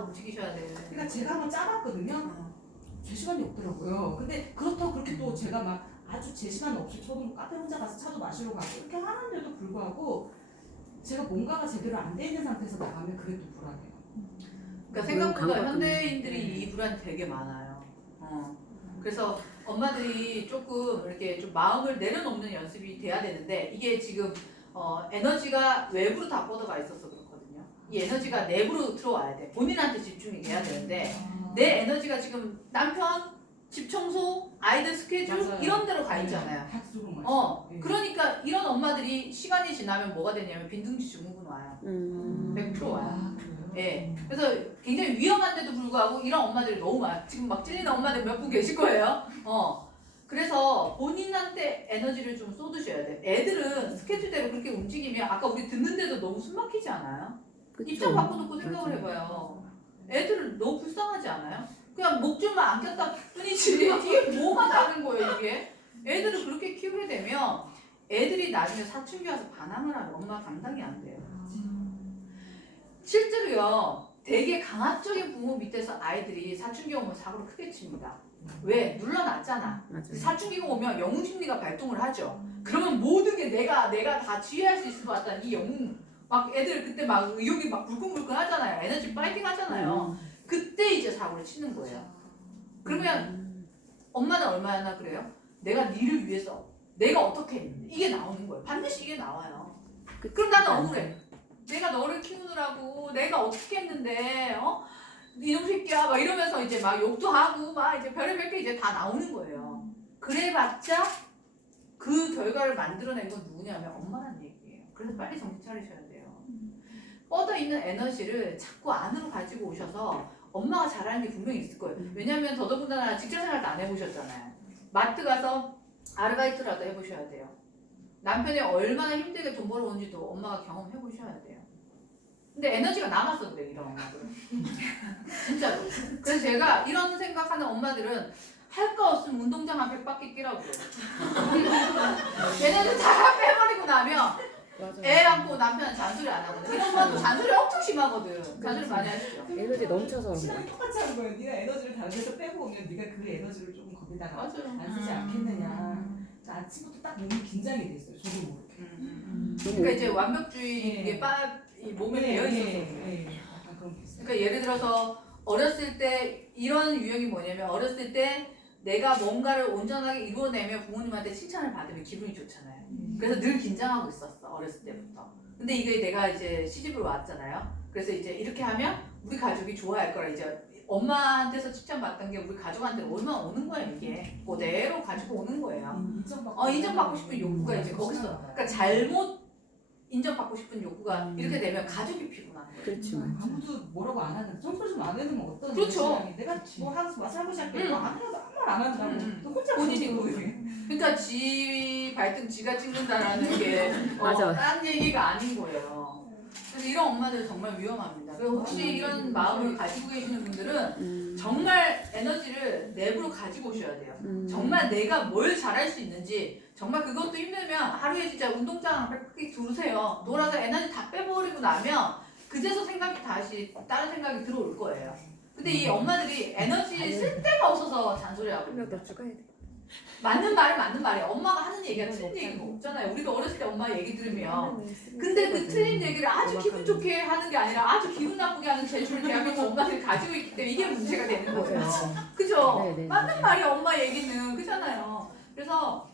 움직이셔야 되는데. 그러니까 제가 한번 짜봤거든요. 제 시간이 없더라고요. 근데 그렇다고 그렇게 또 제가 막 아주 제 시간 없이 저도 뭐 카페 혼자 가서 차도 마시러 가고 이렇게 하는데도 불구하고 제가 뭔가가 제대로 안 돼 있는 상태에서 나가면 그게 또 불안해요. 그러니까 생각보다 현대인들이 이 불안이 되게 많아요. 그래서 엄마들이 조금 이렇게 좀 마음을 내려놓는 연습이 돼야 되는데 이게 지금 에너지가 외부로 다 뻗어가 있어서 그렇거든요. 이 에너지가 내부로 들어와야 돼. 본인한테 집중이 돼야 되는데 내 에너지가 지금 남편, 집 청소, 아이들 스케줄 맞아요. 이런 데로 가 있잖아요. 다 그쪽으로 맞아요. 그러니까 이런 엄마들이 시간이 지나면 뭐가 되냐면 빈둥지 증후군 와요. 100% 와요. 아, 그래요? 예. 그래서 굉장히 위험한데도 불구하고 이런 엄마들이 너무 많아. 지금 막 찔리는 엄마들 몇 분 계실 거예요. 그래서 본인한테 에너지를 좀 쏟으셔야 돼요. 애들은 스케줄대로 그렇게 움직이면 아까 우리 듣는데도 너무 숨 막히지 않아요? 입장 바꿔놓고 생각을 해봐요. 애들은 너무 불쌍하지 않아요? 그냥 목줄만 안겼다 뿐이지 이게 뭐가 다른 거예요 이게? 애들을 그렇게 키우게 되면 애들이 나중에 사춘기 와서 반항을 하면 엄마 감당이 안 돼요. 실제로요 되게 강압적인 부모 밑에서 아이들이 사춘기 오면 사고를 크게 칩니다. 왜? 눌러놨잖아. 사춘기가 오면 영웅 심리가 발동을 하죠. 그러면 모든 게 내가 다 지휘할 수 있을 것 같다는 이 영웅 막 애들 그때 막 의욕이 막 불끈불끈 하잖아요. 에너지 파이팅 하잖아요. 그때 이제 사고를 치는 거예요. 그러면 엄마는 얼마나 그래요? 내가 니를 위해서 내가 어떻게 했는데 이게 나오는 거예요. 반드시 이게 나와요. 그럼 나는 억울해. 내가 너를 키우느라고 내가 어떻게 했는데 이놈 새끼야 막 이러면서 이제 막 욕도 하고 막 이제 별의별 게 이제 다 나오는 거예요. 그래봤자 그 결과를 만들어낸 건 누구냐면 엄마란 얘기예요. 그래서 빨리 정신 차리셔야 돼요. 뻗어 있는 에너지를 자꾸 안으로 가지고 오셔서 엄마가 잘하는 게 분명히 있을 거예요. 왜냐하면 더더군다나 직장생활도 안 해보셨잖아요. 마트 가서 아르바이트라도 해보셔야 돼요. 남편이 얼마나 힘들게 돈 벌어오는지도 엄마가 경험해 보셔야 돼요. 근데 에너지가 남았어 그래 이런 엄마들은. 진짜로. 그래서 제가 이런 생각하는 엄마들은 할 거 없으면 운동장 한 100바퀴 뛰라고 그래요. 얘네들 다 빼버리고 나면 애 안고 남편 잔소리 안 하거든. 이런 엄마도 잔소리 엄청 심하거든. 잔소리 많이 하시죠. 에너지 넘쳐서 그런 시간이 똑같이 하는 거예요. 네가 에너지를 다른 데서 빼고 오면 네가 그 에너지를 조금 거기다가 맞아요. 안 쓰지 않겠느냐. 아침부터 딱 몸이 긴장이 돼 있어요. 저도 모르게. 그러니까 이제 완벽주의 이게 이 몸에 배어 있어서 약간 그런 게 있어요. 그러니까 예를 들어서 어렸을 때 이런 유형이 뭐냐면 어렸을 때 내가 뭔가를 온전하게 이루어내면 부모님한테 칭찬을 받으면 기분이 좋잖아요. 그래서 늘 긴장하고 있었어 어렸을 때부터. 근데 이게 내가 이제 시집으로 왔잖아요. 그래서 이제 이렇게 하면 우리 가족이 좋아할 거라 이제 엄마한테서 칭찬받던 게 우리 가족한테 얼마나 오는 거예요 이게. 그대로 가지고 오는 거예요. 인정받고 싶은 욕구가 이제 거기서 그러니까 잘못 인정받고 싶은 욕구가 이렇게 되면 가족이 피곤한 거예요. 그렇죠. 아무도 뭐라고 안 하는 정도 좀 안 해도 뭐 어떤 그렇죠. 신랑이 내가 뭐 하면서 뭐 살고 시작해 뭐 안 해도 아무 말 안 한다고 또 혼자 본인이 모르게 그러니까 지 발등 지가 찍는다라는 게 맞아. 딴 얘기가 아닌 거예요. 그래서 이런 엄마들 정말 위험합니다. 그래서 혹시 이런 마음을 가지고 계시는 분들은 정말 에너지를 내부로 가지고 오셔야 돼요. 정말 내가 뭘 잘할 수 있는지 정말 그것도 힘들면 하루에 진짜 운동장 100바퀴 두르세요. 놀아서 에너지 다 빼버리고 나면 그제서 생각이 다시 다른 생각이 들어올 거예요. 근데 이 엄마들이 에너지 쓸 데가 없어서 잔소리하고 한명 더 추가해야 돼. 맞는 말이 맞는 말이에요. 엄마가 하는 얘기가 틀린 얘기가 없잖아요. 우리가 어렸을 때 엄마 얘기 들으면 근데 그 틀린 얘기를 아주 기분 좋게 하는 게 아니라 아주 기분 나쁘게 하는 재주를 대한민국 엄마들이 가지고 있기 때문에 이게 문제가 되는 거예요. 그죠? 네네. 맞는 말이 엄마 얘기는 그잖아요. 그래서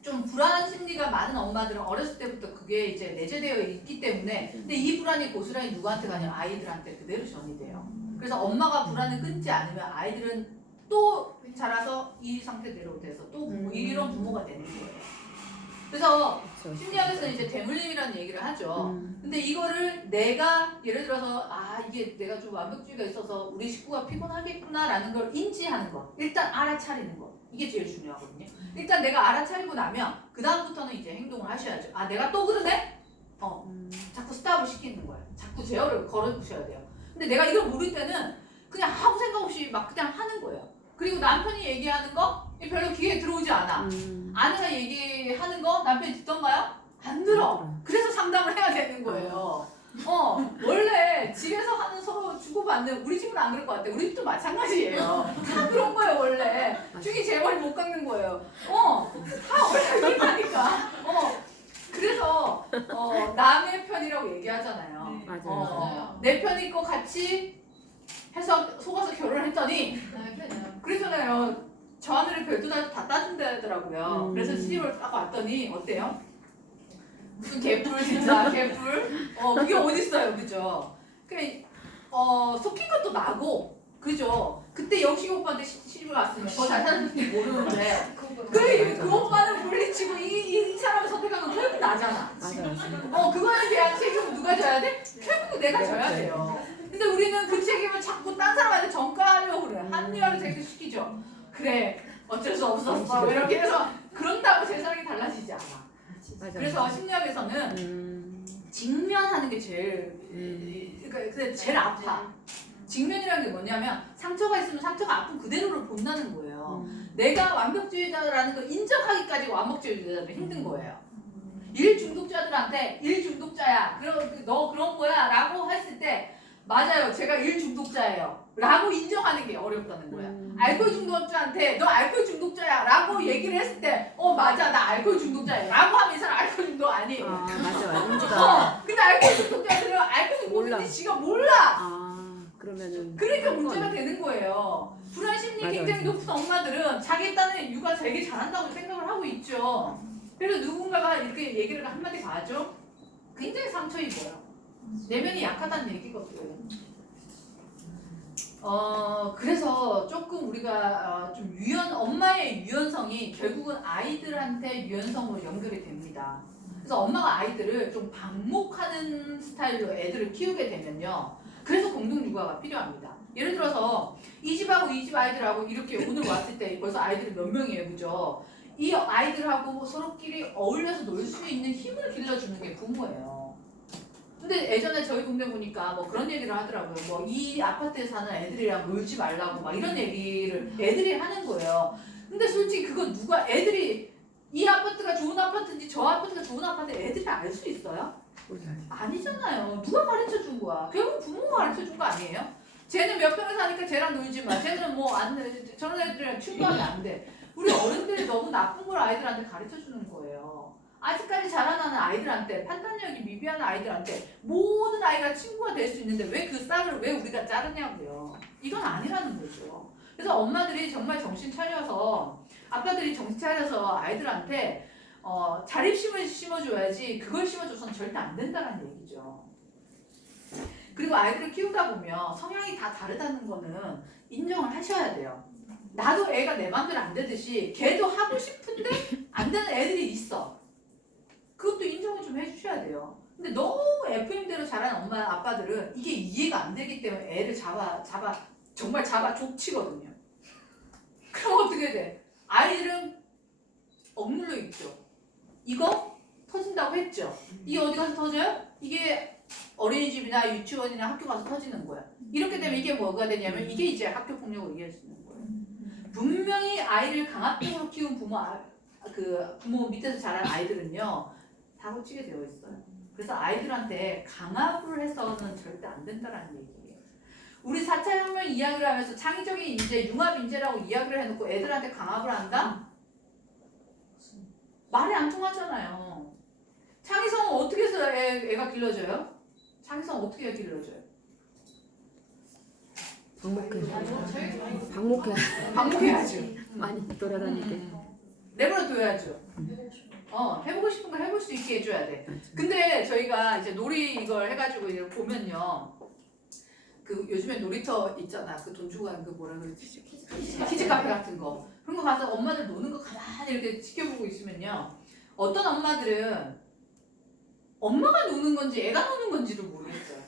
좀 불안한 심리가 많은 엄마들은 어렸을 때부터 그게 이제 내재되어 있기 때문에 근데 이 불안이 고스란히 누구한테 가냐면 아이들한테 그대로 전이 돼요. 그래서 엄마가 불안을 끊지 않으면 아이들은 또 자라서 이 상태대로 돼서 또 이런 부모가 되는 거예요. 그래서 심리학에서는 이제 대물림이라는 얘기를 하죠. 근데 이거를 내가 예를 들어서 이게 내가 좀 완벽주의가 있어서 우리 식구가 피곤하겠구나라는 걸 인지하는 거. 일단 알아차리는 거. 이게 제일 중요하거든요. 일단 내가 알아차리고 나면 그 다음부터는 이제 행동을 하셔야죠. 내가 또 그러네? 자꾸 스탑을 시키는 거예요. 자꾸 제어를 걸어주셔야 돼요. 근데 내가 이걸 모를 때는 그냥 아무 생각 없이 막 그냥 하는 거예요. 그리고 남편이 얘기하는 거 별로 귀에 들어오지 않아. 아내가 얘기하는 거 남편이 듣던가요? 안 들어. 그래서 상담을 해야 되는 거예요. 원래 집에서 하는 서로 주고받는 우리 집은 안 그럴 것 같아. 우리 집도 마찬가지예요. 다 그런 거예요 원래. 죽이 제 머리 못 깎는 거예요. 다 원래 그렇다니까. 그래서 남의 편이라고 얘기하잖아요. 네. 맞아요. 내 편인 거 같이 해서 속아서 결혼했더니 그러잖아요. 저 하늘의 별도 다 따준다더라고요. 그래서 시집을 딱 왔더니 어때요? 무슨 개뿔 진짜 개뿔. 그게 어딨어요, 그죠? 섞인 것도 나고, 그죠? 그때 영식 오빠한테 시집을 갔으면 더 잘 사는지 모르는데 그 오빠는 물리치고 이 사람을 선택한 건 결국 나잖아. 맞아요. 그거에 대한 책임은 누가 져야 돼? 결국 내가 져야 돼요. 근데 우리는 그 책임을 자꾸 딴 사람한테 전가하려고 그래. 합리화를 되게 시키죠. 그래, 어쩔 수 없었어. 이렇게 해서 그런다고 세상이 달라지지 않아. 맞아요. 그래서 심리학에서는 직면하는 게 그러니까 제일 아파. 직면이라는 게 뭐냐면 상처가 있으면 상처가 아픈 그대로를 본다는 거예요. 내가 완벽주의자라는 걸 인정하기까지 완벽주의자는 힘든 거예요. 일 중독자들한테 일 중독자야. 너 그런 거야 라고 했을 때 맞아요. 제가 일 중독자예요. 라고 인정하는 게 어렵다는 거야. 알코올 중독자한테 너 알코올 중독자야 라고 얘기를 했을 때 맞아 나 알코올 중독자야 라고 하면 이 사람 알코올 중독 아니에요. 맞아요. 근데 알코올 중독자들은 알코올 중독인지 지가 몰라. 그러면은 그러니까 문제가 되는 거예요. 불안 심리 맞아, 굉장히 맞아. 높은 엄마들은 자기 딴에 육아 되게 잘한다고 생각을 하고 있죠. 그래서 누군가가 이렇게 얘기를 한마디 하죠. 굉장히 상처 입어요. 내면이 약하다는 얘기거든. 그래서 조금 우리가 좀 엄마의 유연성이 결국은 아이들한테 유연성으로 연결이 됩니다. 그래서 엄마가 아이들을 좀 방목하는 스타일로 애들을 키우게 되면요. 그래서 공동 육아가 필요합니다. 예를 들어서 이 집하고 이 집 아이들하고 이렇게 오늘 왔을 때 벌써 아이들이 몇 명이에요, 그죠? 이 아이들하고 서로끼리 어울려서 놀 수 있는 힘을 길러주는 게 부모예요. 근데 예전에 저희 동네 보니까 뭐 그런 얘기를 하더라고요. 뭐 이 아파트에 사는 애들이랑 놀지 말라고 막 이런 얘기를 애들이 하는 거예요. 근데 솔직히 그건 애들이 이 아파트가 좋은 아파트인지 저 아파트가 좋은 아파트 애들이 알 수 있어요? 아니잖아요. 누가 가르쳐 준 거야? 결국 부모가 가르쳐 준 거 아니에요? 쟤는 몇 평에 사니까 쟤랑 놀지 마. 쟤는 저런 애들이랑 친구하면 안 돼. 우리 어른들이 너무 나쁜 걸 아이들한테 가르쳐 주는 거예요. 아직까지 자라나는 아이들한테 판단력이 미비한 아이들한테 모든 아이가 친구가 될 수 있는데 왜 그 쌀을 왜 우리가 자르냐고요. 이건 아니라는 거죠. 그래서 엄마들이 정말 정신 차려서 아빠들이 정신 차려서 아이들한테 자립심을 심어줘야지 그걸 심어줘서는 절대 안 된다는 얘기죠. 그리고 아이들을 키우다 보면 성향이 다 다르다는 거는 인정을 하셔야 돼요. 나도 애가 내 맘대로 안 되듯이 걔도 하고 싶은데 안 되는 애들이 있어. 그것도 인정을 좀 해주셔야 돼요. 근데 너무 FM대로 자란 엄마 아빠들은 이게 이해가 안 되기 때문에 애를 정말 잡아 족치거든요. 그럼 어떻게 돼? 아이들은 억눌려 있죠. 이거 터진다고 했죠. 이게 어디 가서 터져요? 이게 어린이집이나 유치원이나 학교 가서 터지는 거야. 이렇게 되면 이게 뭐가 되냐면 이게 이제 학교 폭력으로 이어지는 거예요. 분명히 아이를 강압적으로 키운 부모 밑에서 자란 아이들은요 사고 치게 되어 있어요. 그래서 아이들한테 강압을 해서는 절대 안 된다는 얘기예요. 우리 4차 혁명 이야기를 하면서 창의적인 인재, 융합 인재라고 이야기를 해놓고 애들한테 강압을 한다? 말이 안 통하잖아요. 창의성은 어떻게 해서 애가 길러져요? 창의성 어떻게 길러져요? 방목해야죠. 많이 돌아다니게. 내버려둬야죠. 해보고 싶은 거 해볼 수 있게 해줘야 돼. 근데 저희가 이제 놀이 이걸 해가지고 이제 보면요. 그 요즘에 놀이터 있잖아. 그 돈 주고 가는 그 뭐라 그러지? 키즈 카페 같은 거. 그런 거 가서 엄마들 노는 거 가만히 이렇게 지켜보고 있으면요. 어떤 엄마들은 엄마가 노는 건지 애가 노는 건지도 모르겠어요.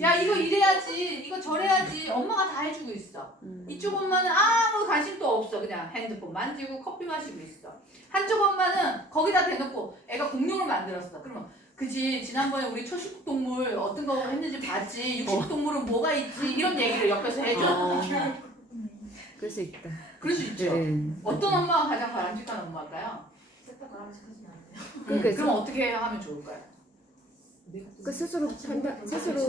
야 이거 이래야지 이거 저래야지 엄마가 다 해주고 있어. 이쪽 엄마는 아무 관심도 없어. 그냥 핸드폰 만지고 커피 마시고 있어. 한쪽 엄마는 거기다 대놓고 애가 공룡을 만들었어. 그러면 그지 지난번에 우리 초식 동물 어떤 거 했는지 봤지. 육식 동물은 뭐가 있지. 이런 얘기를 옆에서 해줘. 그럴 수 있다. 그럴 수 있죠. 어떤 엄마가 가장 바람직한 엄마일까요? 그러니까 그럼 어떻게 하면 좋을까요? 그 스스로 판단, 스스로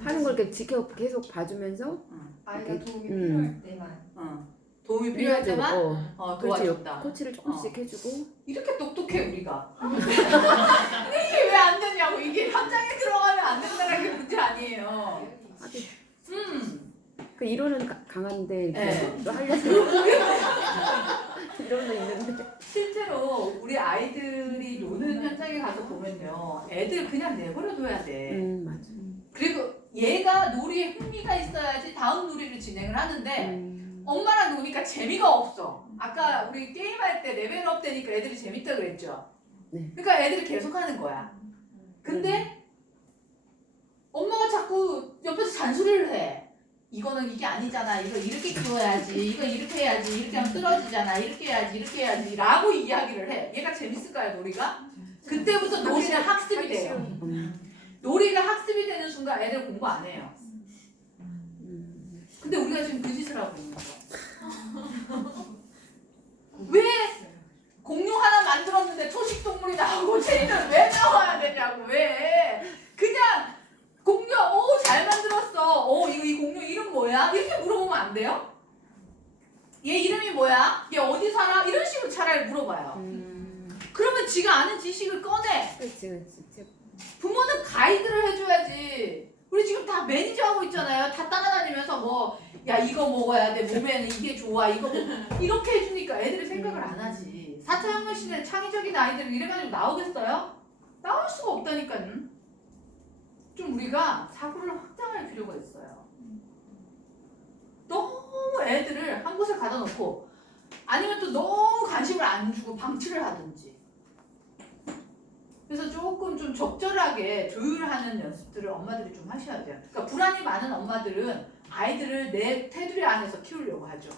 하는 걸 이렇게 계속 봐주면서 아이가 도움이 음. 필요할 때만. 도움이 필요할 때만 그렇지, 도와준다. 코치를 조금씩 해주고 이렇게 똑똑해 우리가. 근데 이게 왜 안 되냐고. 이게 현장에 들어가면 안 된다는 게 문제 아니에요. 그 이론은 강한데 네. 또 하려고 이론은 있는데 실제로 우리 아이들이 노는 현장에 가서 보면요, 애들 그냥 내버려둬야 돼. 맞아. 그리고 얘가 놀이에 흥미가 있어야지 다음 놀이를 진행을 하는데 엄마랑 노니까 재미가 없어. 아까 우리 게임할 때 레벨업 되니까 애들이 재밌다 그랬죠. 네. 그러니까 애들이 계속 하는 거야. 근데 엄마가 자꾸 옆에서 잔소리를 해. 이거는 이게 아니잖아. 이거 이렇게 키워야지. 이거 이렇게 해야지. 이렇게 하면 떨어지잖아. 이렇게 해야지. 이렇게 해야지. 라고 이야기를 해. 얘가 재밌을까요, 놀이가? 그때부터 놀이가 학습이 돼요. 놀이가 학습이 되는 순간 애들 공부 안 해요. 근데 우리가 지금 그 짓을 하고 있는 거야. 왜 공룡 하나 만들었는데 초식 동물이 나오고 쟤는 왜 나와야 되냐고. 왜 그냥 공룡 잘 만들었어. 이거 이 공룡 이름 뭐야? 이렇게 물어보면 안 돼요? 얘 이름이 뭐야? 얘 어디 살아? 이런 식으로 차라리 물어봐요. 그러면 지가 아는 지식을 꺼내. 그렇지. 부모는 가이드를 해줘야지. 우리 지금 다 매니저 하고 있잖아요. 다 따라다니면서 야 이거 먹어야 돼. 몸에는 이게 좋아. 이거 이렇게 해주니까 애들이 생각을 안 하지. 4차 혁명 시대 창의적인 아이들 이래가지고 나오겠어요? 나올 수가 없다니까요. 좀 우리가 사고를 확장할 필요가 있어요. 너무 애들을 한 곳에 가다 놓고 아니면 또 너무 관심을 안 주고 방치를 하든지. 그래서 조금 좀 적절하게 조율하는 연습들을 엄마들이 좀 하셔야 돼요. 그러니까 불안이 많은 엄마들은 아이들을 내 테두리 안에서 키우려고 하죠.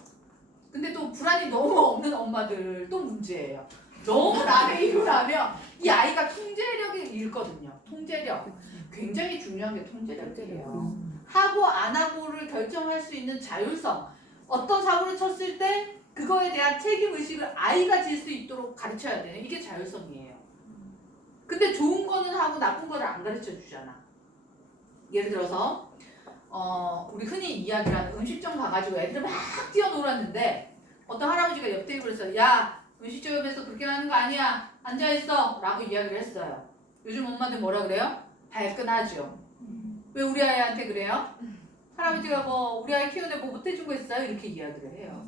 근데 또 불안이 너무 없는 엄마들도 문제예요. 너무 나를 이루라면 이 아이가 통제력이 잃거든요. 통제력. 굉장히 중요한 게 통제력이에요. 하고 안 하고를 결정할 수 있는 자율성. 어떤 사고를 쳤을 때 그거에 대한 책임의식을 아이가 질 수 있도록 가르쳐야 돼요. 이게 자율성이에요. 근데 좋은 거는 하고 나쁜 거를 안 가르쳐 주잖아. 예를 들어서 우리 흔히 이야기하는 음식점 가가지고 애들 막 뛰어놀았는데 어떤 할아버지가 옆 테이블에서 야 음식점에서 그렇게 하는 거 아니야. 앉아있어 라고 이야기를 했어요. 요즘 엄마들 뭐라 그래요? 발끈하죠. 왜 우리 아이한테 그래요? 할아버지가 우리 아이 키우는데 못해준 거 있어요? 이렇게 이야기를 해요.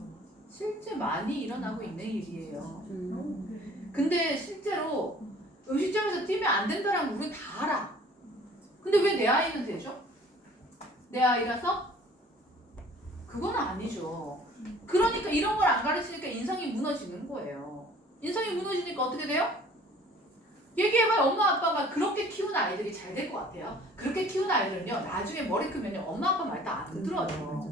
실제 많이 일어나고 있는 일이에요. 근데 실제로 음식점에서 뛰면 안 된다는 걸 우리는 다 알아. 근데 왜 내 아이는 되죠? 내 아이라서? 그건 아니죠. 그러니까 이런 걸 안 가르치니까 인성이 무너지는 거예요. 인성이 무너지니까 어떻게 돼요? 얘기해봐요. 엄마 아빠가 그렇게 키운 아이들이 잘 될 것 같아요. 그렇게 키운 아이들은요 나중에 머리 크면요 엄마 아빠 말 다 안 들어요.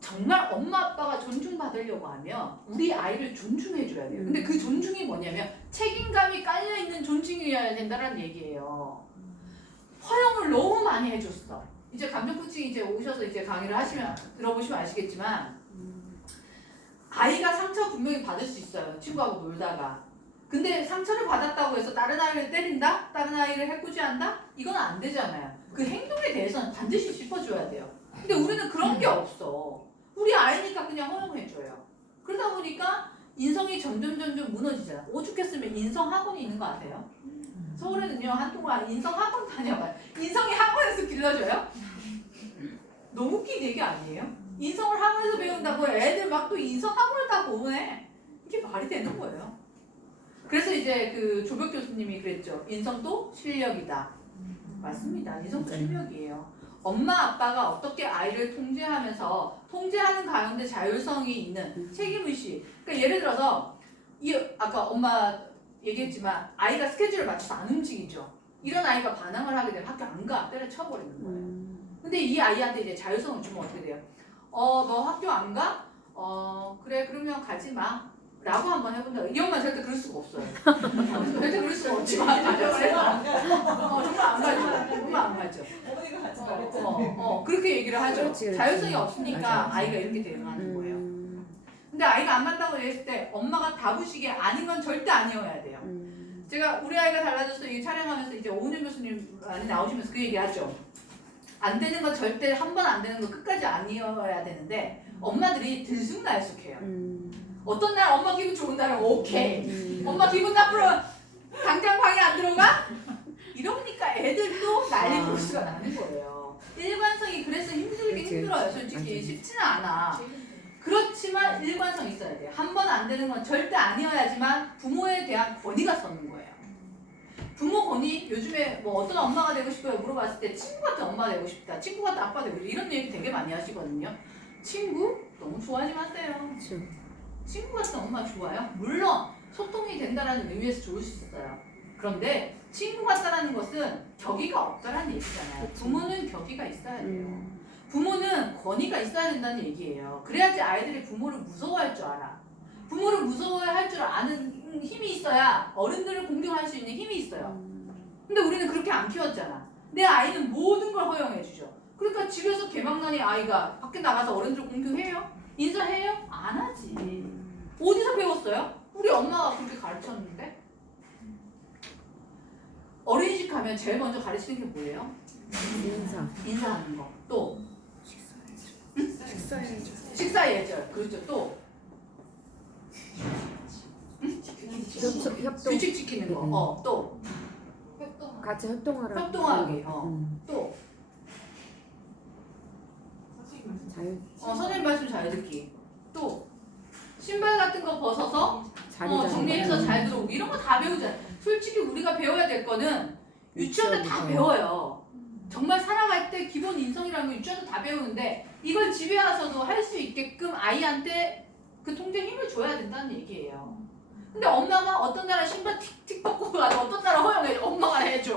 정말 엄마 아빠가 존중받으려고 하면 우리 아이를 존중해줘야 돼요. 근데 그 존중이 뭐냐면 책임감이 깔려있는 존중이어야 된다는 얘기예요. 허용을 너무 많이 해줬어. 이제 감정 코칭 이제 오셔서 이제 강의를 하시면 들어보시면 아시겠지만 아이가 상처 분명히 받을 수 있어요. 친구하고 놀다가. 근데 상처를 받았다고 해서 다른 아이를 때린다? 다른 아이를 해코지한다? 이건 안 되잖아요. 그 행동에 대해서는 반드시 짚어줘야 돼요. 근데 우리는 그런 게 없어. 우리 아이니까 그냥 허용해줘요. 그러다 보니까 인성이 점점 무너지잖아. 오죽했으면 인성 학원이 있는 거 아세요? 서울에는요 한동안 인성 학원 다녀봐요. 인성이 학원에서 길러져요? 너무 웃긴 얘기 아니에요? 인성을 학원에서 배운다고 애들 막 또 인성 학원을 다 보내. 이게 말이 되는 거예요. 그래서 이제 그 조벽 교수님이 그랬죠. 인성도 실력이다. 맞습니다. 인성도 실력이에요. 엄마 아빠가 어떻게 아이를 통제하면서 통제하는 가운데 자율성이 있는 책임의식. 그러니까 예를 들어서 아까 엄마 얘기했지만 아이가 스케줄을 맞춰서 안 움직이죠. 이런 아이가 반항을 하게 되면 학교 안 가. 때려쳐버리는 거예요. 근데 이 아이한테 이제 자율성을 주면 어떻게 돼요? 너 학교 안 가? 그래 그러면 가지 마. 라고 한번 해본다. 이 엄마는 절대 그럴 수가 없어요. 절대 그럴 수가 없지만 정말 안 가죠. 정말 안 가죠. 어머니가 같이 말했잖아요. 그렇게 얘기를 하죠. 그렇지. 자율성이 없으니까 맞아. 아이가 이렇게 대응하는 거예요. 근데 아이가 안 맞다고 얘기했을 때 엄마가 다부시게 아닌 건 절대 아니어야 돼요. 제가 우리 아이가 달라졌어 이 촬영하면서 이제 오은영 교수님 많이 나오시면서 그 얘기하죠. 안 되는 건 절대 한 번 안 되는 거 끝까지 아니어야 되는데 엄마들이 들쑥날쑥해요. 어떤 날 엄마 기분 좋은 날은 오케이. 엄마 기분 나쁘면 당장 방에 안 들어가? 이러니까 애들도 난리 부르스가 나는 거예요. 일관성이 그래서 힘들긴 그치. 힘들어요. 솔직히 쉽지는 않아. 그렇지만 일관성 있어야 돼요. 한 번 안 되는 건 절대 아니어야지만 부모에 대한 권위가 서는 거예요. 부모 권위 요즘에 뭐 어떤 엄마가 되고 싶어요 물어봤을 때 친구 같은 엄마 되고 싶다. 친구 같은 아빠 되고 싶다. 이런 얘기 되게 많이 하시거든요. 친구? 너무 좋아하지 마세요. 그렇죠. 친구 같은 엄마 좋아요? 물론 소통이 된다는 의미에서 좋을 수 있어요. 그런데 친구 같다라는 것은 격의가 없다라는 얘기잖아요. 그치. 부모는 격의가 있어야 돼요. 부모는 권위가 있어야 된다는 얘기예요. 그래야지 아이들이 부모를 무서워할 줄 알아. 부모를 무서워할 줄 아는 힘이 있어야 어른들을 공경할 수 있는 힘이 있어요. 근데 우리는 그렇게 안 키웠잖아. 내 아이는 모든 걸 허용해 주죠. 그러니까 집에서 개망난이 아이가 밖에 나가서 어른들을 공경해요? 인사해요? 안 하지. 어디서 배웠어요? 우리 엄마가 그렇게 가르쳤는데? 어린이집 가면 제일 먼저 가르치는 게 뭐예요? 인사하는 거. 또 식사 예절. 그렇죠. 또 협동 규칙 지키는 거. 또 같이 협동하라. 협동하기. 또 자유 선생님 말씀 잘 듣기. 또 신발 같은 거 벗어서 자리 정리해서 잘 들어오기. 이런 거 다 배우잖아요. 솔직히 우리가 배워야 될 거는 유치원 때 다 배워요. 정말 살아갈 때 기본 인성이라는 거 유치원에서 다 배우는데 이걸 집에 와서도 할 수 있게끔 아이한테 그 통제 힘을 줘야 된다는 얘기예요. 근데 엄마가 어떤 날은 신발 틱틱 벗고 가고 어떤 날은 허용해 엄마가 해줘.